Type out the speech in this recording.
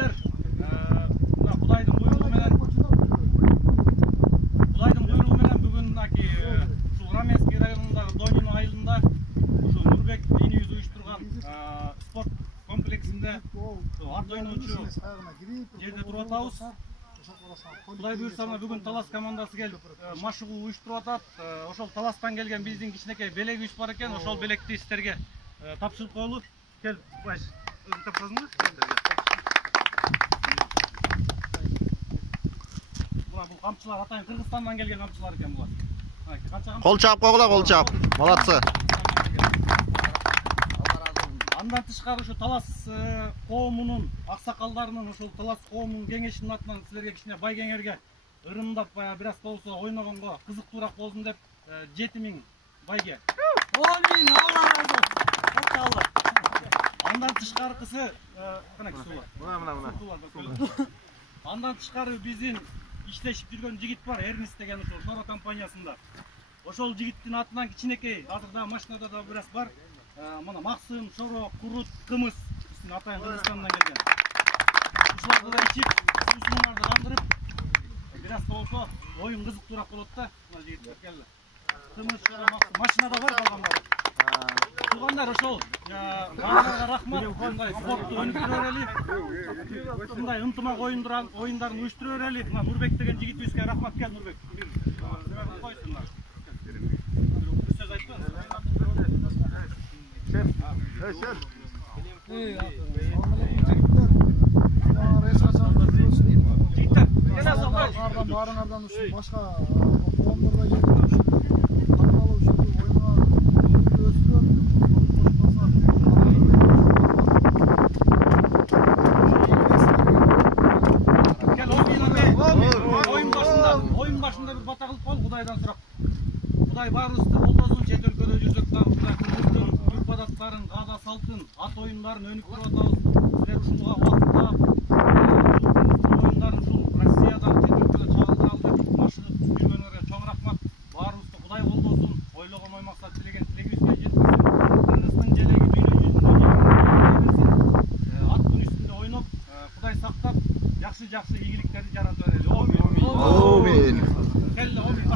жигиттер, мына Кудайдын буйругу менен бүгүн ушул Раменский районундагы Донин айылында ушул Нурбек динибиз уюштурган спорт комплексинде ат ойноочу жерде туруп атабыз. Кудай буйрса бүгүн Талас командасы келип машыгуу уюштуруп атат. Ошол Таластан келген биздин кичинекей белегибиз бар экен. Ошол белекти сиздерге тапшырып коелу. Кел, баш. Өзүң тапсырасыңбы? Бул камчылар атайын Кыргызстандан келген камчылар экен булар. Кол чаап койгула, кол чаап. Молодцы. Андан тышкары ушу Талас коомунун аксакалдарынын, ошол Талас коомунун кеңешинин атынан силерге кичине бай кеңерге ырымдап бир аз болсо ойногонго кызыктуураак болсун деп 7000 байге. Амин, Алла разы болсун. Андан тышкаркысы кана кисулар. Мына. Андан тышкары биздин иштешип жүргөн жигит бар, Эрнис деген ошол Шоро компаниясында. Ошол жигиттин атынан кичинекей азыр да машинада да бир аз бар. Мына Максым, Шоро, Курут, Кымыз биздин атайын Кыргызстандан келген. Ушуларды да ичип, суусуңарды кандырып, бир аз болсо оюн кызыктуураак болот да. Мына жигиттер келди. Кымыз, Шоро, Максым машинада бар калгандар. Туугандар, ошол баарга рахмат. Мындай спортту өнүктүрө берели. Мындай ынтымак оюндарын уюштура берели. Мына Нурбек деген жигитибизге рахмат. Кел Нурбек. Койсуңдар. Бир сөз айтпа. Жигиттер, келесиңер. Баарыңардан ушул башка коомдордо келип таркалуу үчүн ойнуга өстүрөп Oyun başında bir bataklık ol, Kuday'dan sorak. Kuday bаарыбызды колдосун, чет өлкөдө жүрсөк дагы Кудай Кыргыздын үрп-адаттарын, каада салтын, ат оюндарын өнүктүрүп атабыз. Силер ушунга убакытта оюндарын ушул Россиядан чет өлкөдө чагылдыралы деп машыгып жүргөнүңөргө чоң рахмат. Баарыбызды Кудай колдосун, ойлогон ой максат тилеген тилегибизге жеткизсин. Кыргыздын желеги дүйнө жүзүндө берсин. Аттын үстүндө ойноп, Кудай сактап, жакшы игиликтерди жарата берели. Амин. Амин. Келли, амин.